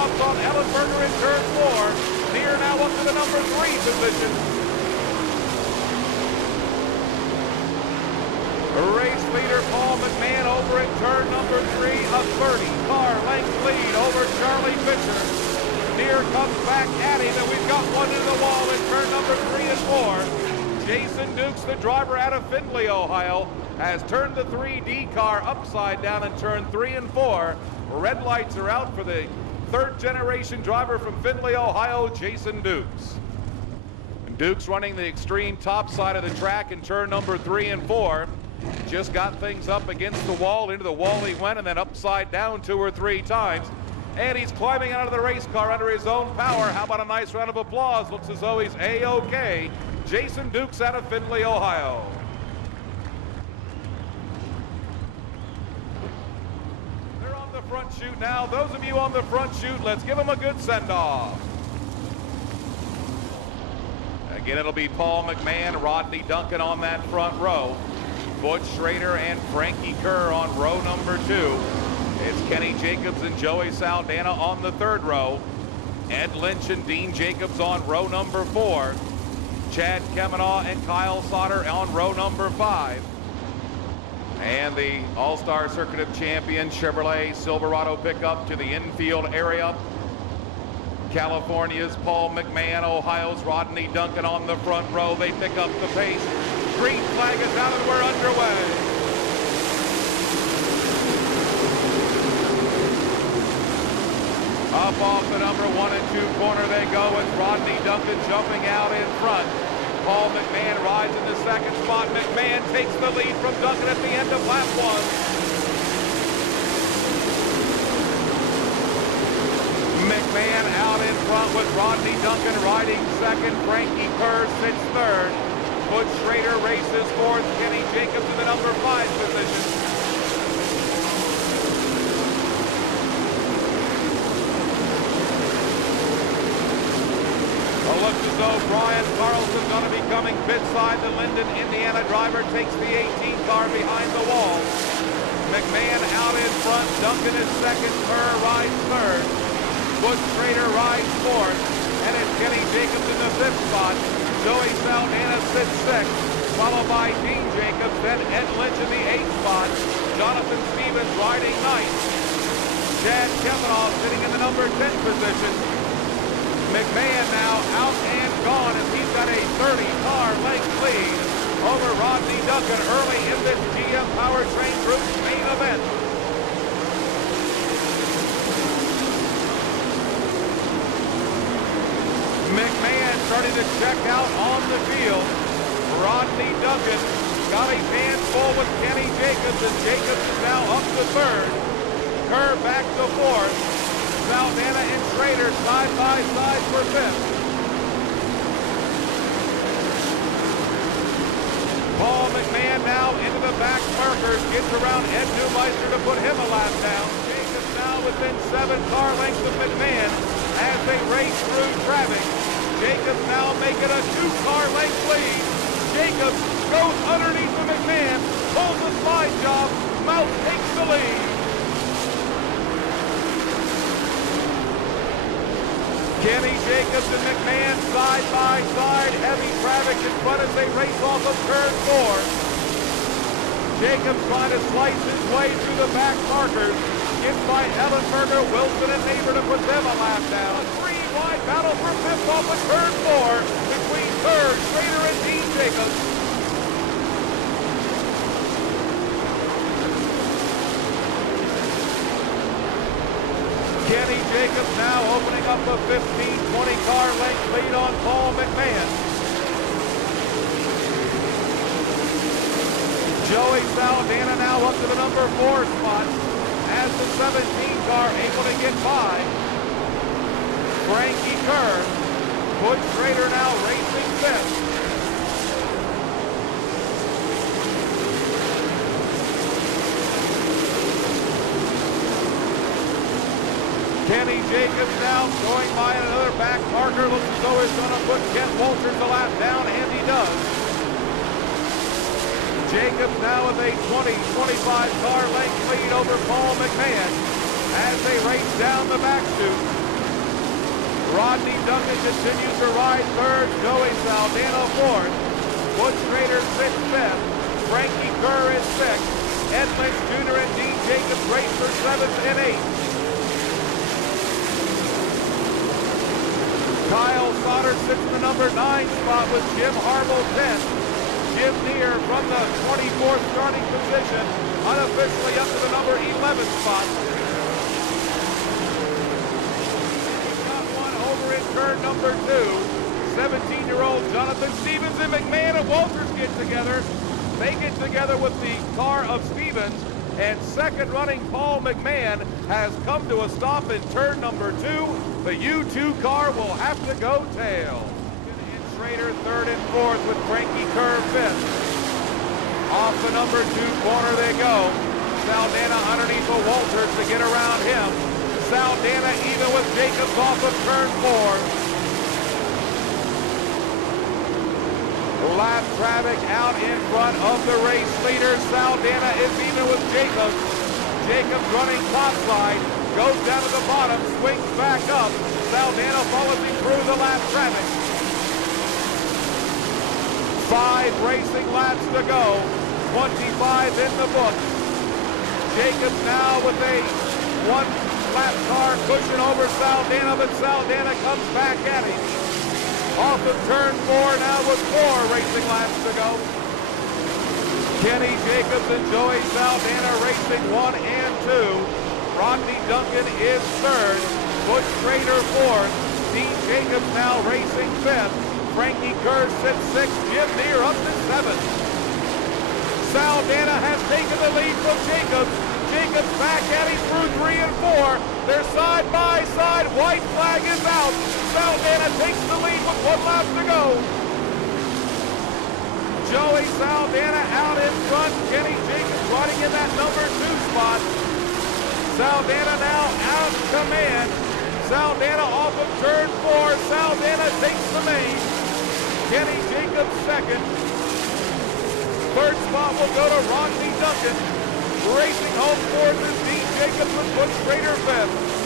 drops on Ellenberger in turn 4. Near now up to the number 3 position. Race leader Paul McMahon over in turn number 3. A 30-car length lead over Charlie Fisher. Near comes back at him, and we've got one into the wall in turn number 3 and 4. Jason Dukes, the driver out of Findlay, Ohio, has turned the 3D car upside down in turn 3 and 4. Red lights are out for the third-generation driver from Findlay, Ohio, Jason Dukes. Dukes running the extreme top side of the track in turn number 3 and 4. Just got things up against the wall. Into the wall he went, and then upside down 2 or 3 times. And he's climbing out of the race car under his own power. How about a nice round of applause? Looks as though he's A-OK. Jason Dukes out of Findlay, Ohio. They're on the front chute now. Those of you on the front chute, let's give them a good send-off. Again, it'll be Paul McMahon, Rodney Duncan on that front row. Butch Schrader and Frankie Kerr on row number 2. It's Kenny Jacobs and Joey Saldana on the third row. Ed Lynch and Dean Jacobs on row number 4. Chad Kemmenaugh and Kyle Sauter on row number 5. And the All-Star Circuit of Champions Chevrolet Silverado pickup to the infield area. California's Paul McMahon, Ohio's Rodney Duncan on the front row. They pick up the pace. Green flag is out and we're underway. Up off the number 1 and 2 corner they go with Rodney Duncan jumping out in front. Paul McMahon rides in the second spot. McMahon takes the lead from Duncan at the end of lap 1. McMahon out in front with Rodney Duncan riding second. Frankie Kerr sits third. Butch Schrader races fourth. Kenny Jacobs in the number 5 position. Looks as though Brian Carlson's going to be coming pit side. The Linden, Indiana driver takes the 18 car behind the wall. McMahon out in front. Duncan is second. Kerr rides third. Butch Schrader rides fourth, and it's Kenny Jacobs in the 5th spot. Joey Saldana sits 6th, followed by Dean Jacobs, then Ed Lynch in the 8th spot. Jonathan Stevens riding 9th. Chad Kemmenaugh sitting in the number 10 position. McMahon now out and gone as he's got a 30-car length lead over Rodney Duncan early in this GM Powertrain Group's main event. McMahon starting to check out on the field. Rodney Duncan got his hands full with Kenny Jacobs, and Jacobs is now up to 3rd. Kerr back to 4th. Saldana and Schrader side by side for 5th. Paul McMahon now into the back markers, gets around Ed Neumeister to put him a lap down. Jacobs now within 7-car lengths of McMahon as they race through traffic. Jacobs now making a 2-car length lead. Jacobs goes underneath the McMahon, pulls a slide job, Mouse takes the lead. Kenny Jacobs and McMahon side by side, heavy traffic in front as they race off of turn 4. Jacobs trying to slice his way through the back markers. Gets by Ellenberger, Wilson, and Neighbor to put them a lap down. A 3-wide battle for 5th off of turn 4 between Kerr, Schrader, and Dean Jacobs. Kenny Jacobs now opening up a 15-20-car length lead on Paul McMahon. Joey Saldana now up to the number 4 spot as the 17 car able to get by. Frankie Kerr, Butch Schrader now racing 5th. Kenny Jacobs now going by another back marker. Looks as though he's going to put Kent Walters a lap down, and he does. Jacobs now with a 20-25 car length lead over Paul McMahon as they race down the back chute. Rodney Duncan continues to ride third. Joey Saldana fourth. Butch Schrader sixth, fifth. Frankie Kerr is sixth. Ed Lynch Jr. and Dean Jacobs race for seventh and eighth. Kyle Sauter sits in the number 9 spot with Jim Harbaugh 10th. Jim Neer from the 24th starting position, unofficially up to the number 11 spot. He's got one over in turn number 2. 17-year-old Jonathan Stevens and McMahon and Walters get together. They get together with the car of Stevens, and second running Paul McMahon has come to a stop in turn number 2. The U2 car will have to go tail. And Schrader third and fourth with Frankie Kerr fifth. Off the number 2 corner they go. Saldana underneath of Walters to get around him. Saldana even with Jacobs off of turn 4. Lap traffic out in front of the race leader. Saldana is even with Jacobs. Jacobs running topside, goes down to the bottom, swings back up. Saldana follows him through the lap traffic. 5 racing laps to go, 25 in the book. Jacobs now with a 1 lap car pushing over Saldana, but Saldana comes back at him. Off of turn 4 now with 4 racing laps to go. Kenny Jacobs and Joey Saldana racing 1 and 2. Rodney Duncan is third. Butch Schrader fourth. Dean Jacobs now racing 5th. Frankie Kerr sits 6th. Jim Neer up to 7th. Saldana has taken the lead from Jacobs. Jacobs back at him through 3 and 4. They're side by side. White flag is out. Saldana takes the lead with 1 lap to go. Joey Saldana out in front. Kenny Jacobs running in that number 2 spot. Saldana now out in command. Saldana off of turn 4. Saldana takes the main. Kenny Jacobs second. Third spot will go to Rodney Duncan. Racing home fourth is Dean Jacobs with Butch Schrader fifth.